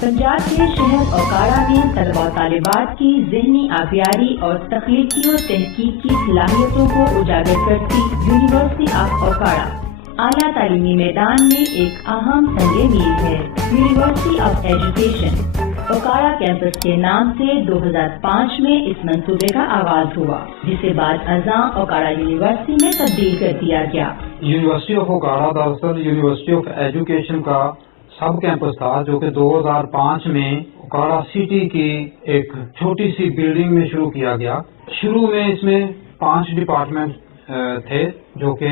پنجاب کے شہر اوکاڑا میں طلباء و طالبات کی ذہنی آبیاری اور تخلیقی و تحقیق کی صلاحیتوں کو اجاگر کرتی یونیورسٹی آف اوکاڑا اعلیٰ تعلیمی میدان میں ایک اہم سنگ میل ہے۔ University of education Okara campus کے نام سے 2005 میں اس منصوبے کا آغاز ہوا، جسے بعد ازاں اوکاڑا یونیورسٹی میں تبدیل کر دیا گیا۔ یونیورسٹی آف اوکاڑا دراصل یونیورسٹی آف ایجوکیشن کا سب کیمپس تھا، جو کہ 2005 میں اوکاڑا سٹی کی ایک چھوٹی سی بلڈنگ میں شروع کیا گیا۔ شروع میں اس میں 5 ڈپارٹمنٹ تھے، جو کہ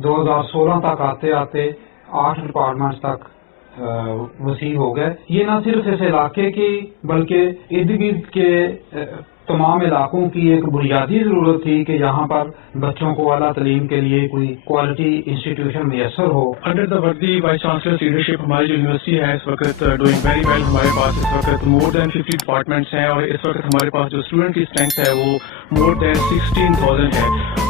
2016 تک آتے آتے 8 ڈپارٹمنٹس تک وسیع ہو گئے۔ یہ نہ صرف اس علاقے کی بلکہ ارد گرد کے تمام علاقوں کی ایک بنیادی ضرورت تھی کہ یہاں پر بچوں کو اعلیٰ تعلیم کے لیے کوئی کوالٹی انسٹیٹیوشن میسر ہو۔ انڈر دا وردی وائس چانسلر لیڈرشپ ہماری یونیورسٹی ہے اس وقت ڈوئنگ ویری ویل۔ ہمارے پاس اس وقت مور دین 50 ڈپارٹمنٹس ہیں، اور اس وقت ہمارے پاس جو اسٹوڈنٹ کی اسٹرینتھ ہے وہ مور دین 16,000 ہے،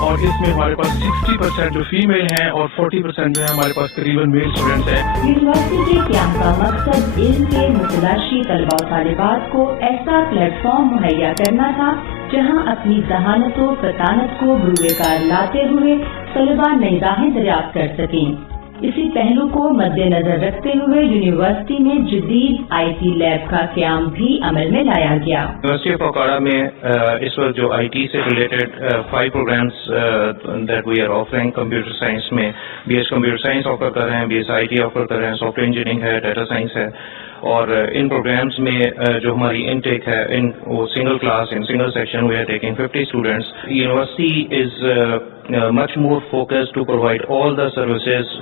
اور اس میں ہمارے پاس 60% جو فیمیل ہیں اور 40% جو ہے ہمارے پاس تقریباً میل اسٹوڈنٹس ہیں۔ یونیورسٹی کے قیام کا مقصد علم کے متلاشی طلباء و طالبات کو ایسا پلیٹ فارم مہیا کرنا تھا جہاں اپنی ذہانت و فطانت کو بروئے کار لاتے ہوئے طلباء نئی راہیں دریافت کر سکیں۔ اسی پہلو کو مد نظر رکھتے ہوئے یونیورسٹی میں جدید آئی ٹی لیب کا قیام بھی عمل میں لایا گیا۔ یونیورسٹی آف اوکاڑا میں اس وقت جو آئی ٹی سے related 5 programmes that we are offering, computer science میں B S computer science offer کر رہے ہیں، B S I T offer کر رہے ہیں، سافٹ ویئر انجینئرنگ ہے، ڈیٹا سائنس ہے، اور ان پروگرامس میں جو ہماری انٹیک ہے وہ single class in single section we are taking 50 students. University is much more focused to provide all the services,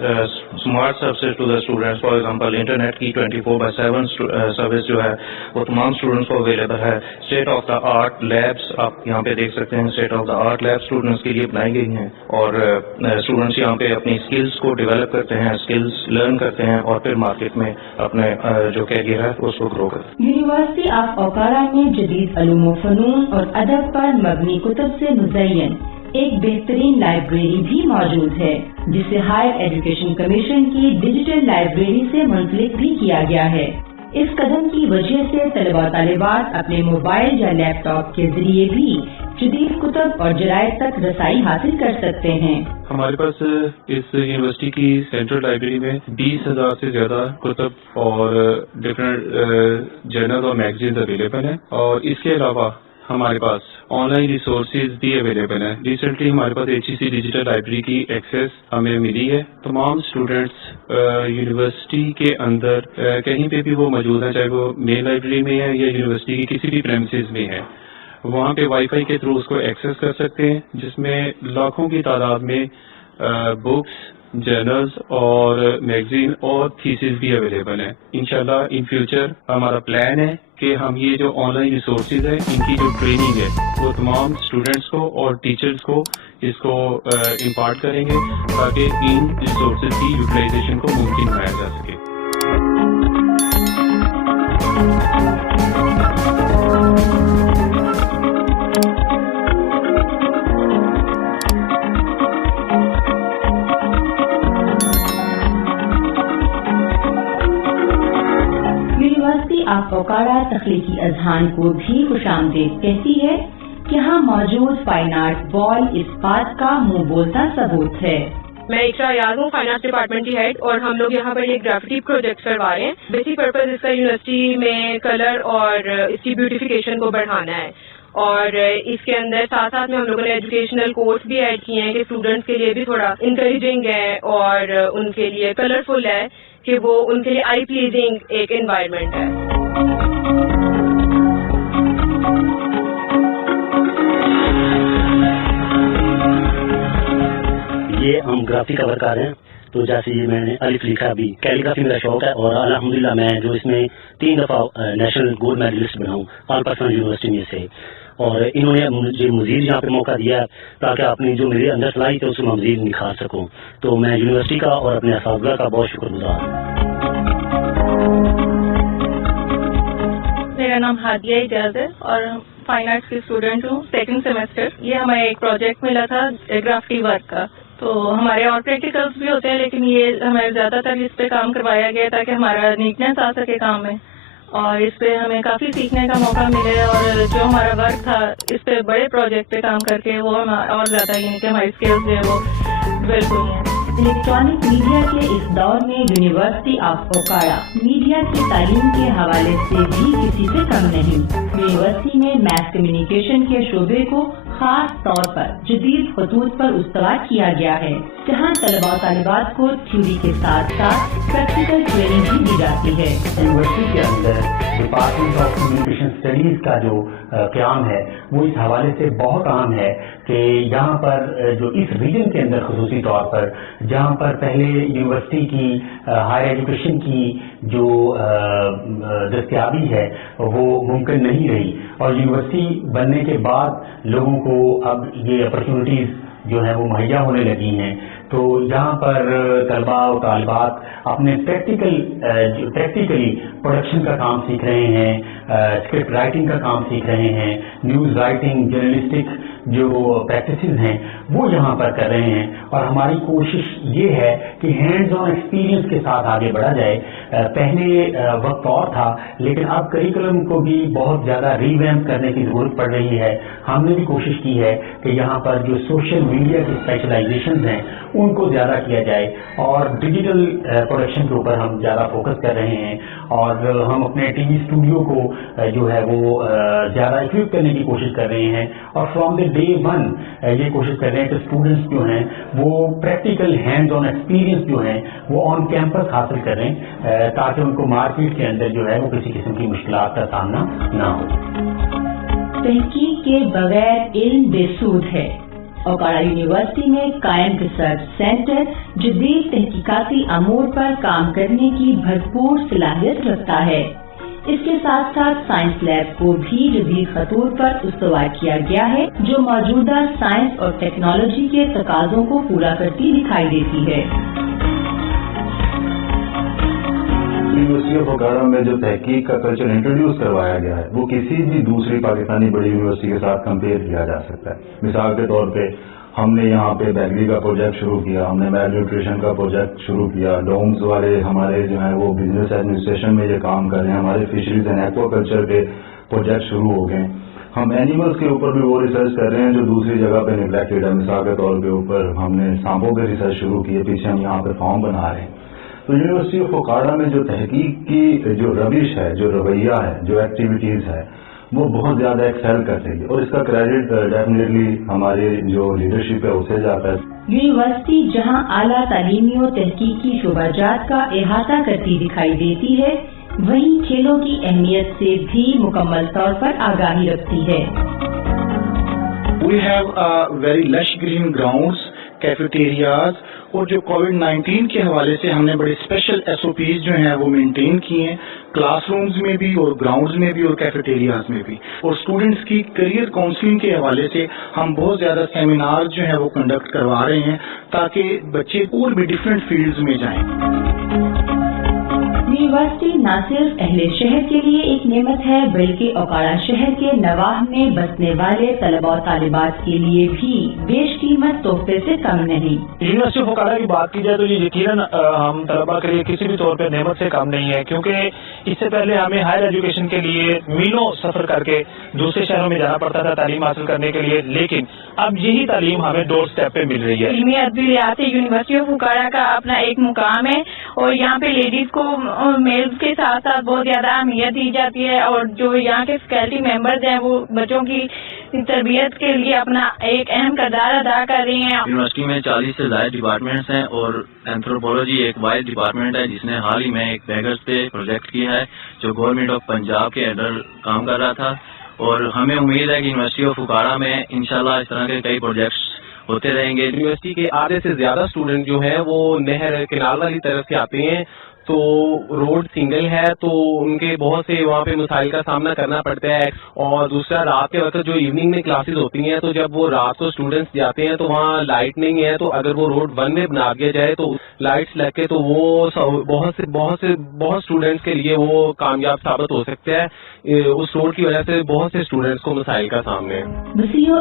smart services to the students. For example, internet کی 24/7 service جو ہے وہ تمام اسٹوڈنٹس کو اویلیبل ہے۔ State of the art labs آپ یہاں پہ دیکھ سکتے ہیں، state of the art lab students کے لیے بنائی گئی ہیں، اور اسٹوڈنٹس یہاں پہ اپنی اسکلس کو ڈیولپ کرتے ہیں، اسکلس لرن کرتے ہیں، اور پھر مارکیٹ میں اپنے جو کیریئر ہے اس کو گرو کرتے ہیں۔ یونیورسٹی آف اوکاڑا میں جدید علوم و فنون اور ادب پر مبنی کتب سے مزین ایک بہترین لائبریری بھی موجود ہے، جسے ہائر ایجوکیشن کمیشن کی ڈیجیٹل لائبریری سے منسلک بھی کیا گیا ہے۔ اس قدم کی وجہ سے طلباء طالبات اپنے موبائل یا لیپ ٹاپ کے ذریعے بھی جدید کتب اور جرائد تک رسائی حاصل کر سکتے ہیں۔ ہمارے پاس اس یونیورسٹی کی سینٹرل لائبریری میں 20,000 سے زیادہ کتب اور ڈفرینٹ جرنل اور میگزینز اویلیبل ہیں، اور اس کے علاوہ ہمارے پاس آن لائن ریسورسز بھی اویلیبل ہیں۔ ریسنٹلی ہمارے پاس HEC ڈیجیٹل لائبریری کی ایکسیس ہمیں ملی ہے۔ تمام اسٹوڈینٹس یونیورسٹی کے اندر کہیں پہ بھی وہ موجود ہیں، چاہے وہ مین لائبریری میں ہے یا یونیورسٹی کی کسی بھی پریمسز میں ہے، وہاں پہ وائی فائی کے تھرو اس کو ایکسیس کر سکتے ہیں، جس میں لاکھوں کی تعداد میں بکس، جرنلز اور میگزین اور تھیسز بھی اویلیبل ہیں۔ انشاءاللہ ان فیوچر ہمارا پلان ہے کہ ہم یہ جو آن لائن ریسورسز ہیں ان کی جو ٹریننگ ہے وہ تمام اسٹوڈینٹس کو اور ٹیچرز کو اس کو امپارٹ کریں گے، تاکہ ان ریسورسز کی یوٹیلائزیشن کو ممکن بنایا جا سکے۔ آف اوکاڑا تخلیقی اذہان کو بھی خوش آمدید کہتی ہے۔ یہاں موجود فائن آرٹ وال اس بات کا منہ بولتا ثبوت ہے۔ میں اقرا یار ہوں، فائن آرٹ ڈپارٹمنٹ کی ہیڈ، اور ہم لوگ یہاں پر ایک گرافٹی پروجیکٹ کروا رہے ہیں۔ بیسک پرپز اس کا یونیورسٹی میں کلر اور اس کی بیوٹیفیکیشن کو بڑھانا ہے، اور اس کے اندر ساتھ ساتھ میں ہم لوگوں نے ایجوکیشنل کورس بھی ایڈ کیے ہیں کہ اسٹوڈنٹس کے لیے بھی تھوڑا انکریجنگ ہے اور ان کے لیے کلرفل ہے، کہ وہ ان کے لیے آئی پلیزنگ ایک انوائرمنٹ ہے۔ یہ ہم گرافی کور کر رہے ہیں، تو جیسے یہ میں نے الف لکھا بھی، کیلیگرافی میرا شوق ہے، اور الحمدللہ میں جو اس میں 3 دفعہ نیشنل گولڈ میڈلسٹ بنا ہوں آل پاکستان یونیورسٹی میں سے، اور انہوں نے مجھے مزید یہاں پہ موقع دیا ہے تاکہ اپنی جو میرے اندر صلاحیت ہے اس کو مزید نکھار سکوں۔ تو میں یونیورسٹی کا اور اپنے اساتذہ کا بہت شکر گزار ہوں۔ میرا نام ہادیہ اجاز ہے اور فائن آرٹس کی اسٹوڈنٹ ہوں، 2nd سیمسٹر۔ یہ ہمیں ایک پروجیکٹ ملا تھا گرافٹی ورک کا، تو ہمارے اور پریکٹیکلس بھی ہوتے ہیں، لیکن یہ ہمیں زیادہ تر اس پہ کام کروایا گیا تاکہ ہمارا نیٹنس آ سکے کام میں، اور اس پہ ہمیں کافی سیکھنے کا موقع ملے اور جو ہمارا ورک تھا اس پہ بڑے پروجیکٹ پہ کام کر کے وہ اور زیادہ یعنی کہ ہماری اسکلز جو ہے وہ ڈیولپ ہوئی ہیں. الیکٹرانک میڈیا کے اس دور میں یونیورسٹی آف اوکاڑا میڈیا کی تعلیم کے حوالے سے بھی کسی سے کم نہیں. یونیورسٹی میں میس کمیونیکیشن کے شعبے کو خاص طور پر جدید خطوط پر استوار کیا گیا ہے، جہاں طلباء و طالبات کو تھیوری کے ساتھ ساتھ پریکٹیکل ٹریننگ بھی دی جاتی ہے. یونیورسٹی کے اندر ڈپارٹمنٹ آف کمیونیکیشن اسٹڈیز کا جو قیام ہے وہ اس حوالے سے بہت اہم ہے کہ یہاں پر جو اس ریجن کے اندر خصوصی طور پر جہاں پر پہلے یونیورسٹی کی ہائر ایجوکیشن کی جو دستیابی ہے وہ ممکن نہیں رہی، اور یونیورسٹی بننے کے بعد لوگوں کو اب یہ اپرچونیٹیز جو ہیں وہ مہیا ہونے لگی ہیں، تو یہاں پر طلباء و طالبات اپنے پریکٹیکلی پروڈکشن کا کام سیکھ رہے ہیں، اسکرپٹ رائٹنگ کا کام سیکھ رہے ہیں، نیوز رائٹنگ جرنلسٹک جو پریکٹسز ہیں وہ یہاں پر کر رہے ہیں. اور ہماری کوشش یہ ہے کہ ہینڈز آن ایکسپیرینس کے ساتھ آگے بڑھا جائے. پہلے وقت اور تھا لیکن اب کریکولم کو بھی بہت زیادہ ریویمپ کرنے کی ضرورت پڑ رہی ہے. ہم نے بھی کوشش کی ہے کہ یہاں پر جو سوشل میڈیا کی اسپیشلائزیشنز ہیں ان کو زیادہ کیا جائے اور ڈیجیٹل پروڈکشن کے اوپر ہم زیادہ فوکس کر رہے ہیں، اور ہم اپنے ٹی وی اسٹوڈیو کو جو ہے وہ زیادہ اکوپ کرنے کی کوشش کر رہے ہیں، اور فرام دا ڈے ون یہ کوشش کر رہے ہیں کہ اسٹوڈنٹس جو ہیں وہ پریکٹیکل ہینڈز آن ایکسپیرینس جو ہیں وہ آن کیمپس حاصل کریں تاکہ ان کو مارکیٹ کے اندر جو ہے وہ کسی قسم کی مشکلات کا سامنا نہ ہو. تحقیق کے بغیر علم بے سود ہے. اوکاڑا یونیورسٹی میں قائم ریسرچ سینٹر جدید تحقیقاتی امور پر کام کرنے کی بھرپور صلاحیت رکھتا ہے. اس کے ساتھ ساتھ سائنس لیب کو بھی جدید خطوط پر استوار کیا گیا ہے جو موجودہ سائنس اور ٹیکنالوجی کے تقاضوں کو پورا کرتی دکھائی دیتی ہے. یونیورسٹی آف اوکاڑا میں جو تحقیق کا کلچر انٹروڈیوس کروایا گیا ہے وہ کسی بھی دوسری پاکستانی بڑی یونیورسٹی کے ساتھ کمپیئر کیا جا سکتا ہے. مثال کے طور پہ ہم نے یہاں پہ بیکری کا پروجیکٹ شروع کیا، ہم نے میل نیوٹریشن کا پروجیکٹ شروع کیا، ڈومز والے ہمارے جو ہیں وہ بزنس ایڈمنسٹریشن میں یہ کام کر رہے ہیں، ہمارے فشریز اینڈ ایکوا کلچر کے پروجیکٹ شروع ہو گئے. ہم اینیملس کے اوپر بھی وہ ریسرچ کر رہے ہیں جو دوسری جگہ پہ نیگلیکٹڈ ہے. مثال کے طور پہ اوپر ہم نے سانپوں پہ ریسرچ شروع کی ہے، پیچھے ہم یہاں پہ فارم بنا رہے ہیں. تو یونیورسٹی آف اوکاڑا میں جو تحقیق کی جو روش ہے، جو رویہ ہے، جو ایکٹیویٹیز ہے وہ بہت زیادہ ایکسیل کر رہی ہے، اور اس کا کریڈٹ ڈیفینیٹلی ہماری جو لیڈرشپ ہے اسے جاتا ہے. یونیورسٹی جہاں اعلیٰ تعلیمی و تحقیقی شعبہ جات کا احاطہ کرتی دکھائی دیتی ہے، وہیں کھیلوں کی اہمیت سے بھی مکمل طور پر آگاہی رکھتی ہے. We have very lush green grounds, cafeterias, اور جو کووڈ-19 کے حوالے سے ہم نے بڑے اسپیشل SOPs جو ہیں وہ مینٹین کیے ہیں، کلاس رومز میں بھی اور گراؤنڈز میں بھی اور کیفیٹیریاز میں بھی. اور اسٹوڈنٹس کی کیریئر کاؤنسلنگ کے حوالے سے ہم بہت زیادہ سیمینار جو ہیں وہ کنڈکٹ کروا رہے ہیں تاکہ بچے اور بھی ڈفرینٹ فیلڈز میں جائیں. یونیورسٹی نہ صرف اہل شہر کے لیے ایک نعمت ہے بلکہ اوکاڑا شہر کے نواح میں بسنے والے طلباء و طالبات کے لیے بھی بیش قیمت تحفے سے کم نہیں. یونیورسٹی آف اوکاڑا کی بات کی جائے تو یہ یقیناً ہم طلباء کے لیے کسی بھی طور پہ نعمت سے کم نہیں ہے، کیونکہ اس سے پہلے ہمیں ہائر ایجوکیشن کے لیے میلوں سفر کر کے دوسرے شہروں میں جانا پڑتا تھا تعلیم حاصل کرنے کے لیے، لیکن اب یہی تعلیم ہمیں ڈور سٹیپ پہ مل رہی ہے. علمی ادبیات یونیورسٹی آف اوکاڑا کا اپنا ایک مقام ہے، اور یہاں پہ لیڈیز کو میلز کے ساتھ ساتھ بہت زیادہ اہمیت دی جاتی ہے، اور جو یہاں کے فیکلٹی ممبرز ہیں وہ بچوں کی تربیت کے لیے اپنا ایک اہم کردار ادا کر رہی ہیں. یونیورسٹی میں 40 سے زائد ڈپارٹمنٹس ہیں، اور اینتھروپولوجی ایک واحد ڈپارٹمنٹ ہے جس نے حال ہی میں ایک بیگرز پہ پروجیکٹ کیا ہے جو گورنمنٹ آف پنجاب کے انڈر کام کر رہا تھا. اور ہمیں امید ہے کہ یونیورسٹی آف اوکاڑا میں انشاءاللہ اس طرح کے کئی پروجیکٹس ہوتے رہیں گے. یونیورسٹی کے آدھے سے زیادہ اسٹوڈنٹ جو ہیں وہ نہر کنال والی طرف سے آتے ہیں، تو روڈ سنگل ہے تو ان کے بہت سے وہاں پہ مسائل کا سامنا کرنا پڑتا ہے. اور دوسرا رات کے وقت جو ایوننگ میں کلاسز ہوتی ہیں تو جب وہ رات کو اسٹوڈنٹس جاتے ہیں تو وہاں لائٹ نہیں ہے، تو اگر وہ روڈ ون وے بنا دیا جائے تو لائٹس لگ کے تو وہ بہت اسٹوڈنٹس کے لیے وہ کامیاب ثابت ہو سکتا ہے. اس روڈ کی وجہ سے بہت سے اسٹوڈنٹس کو مسائل کا سامنا ہے. وسیع و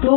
2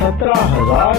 17,000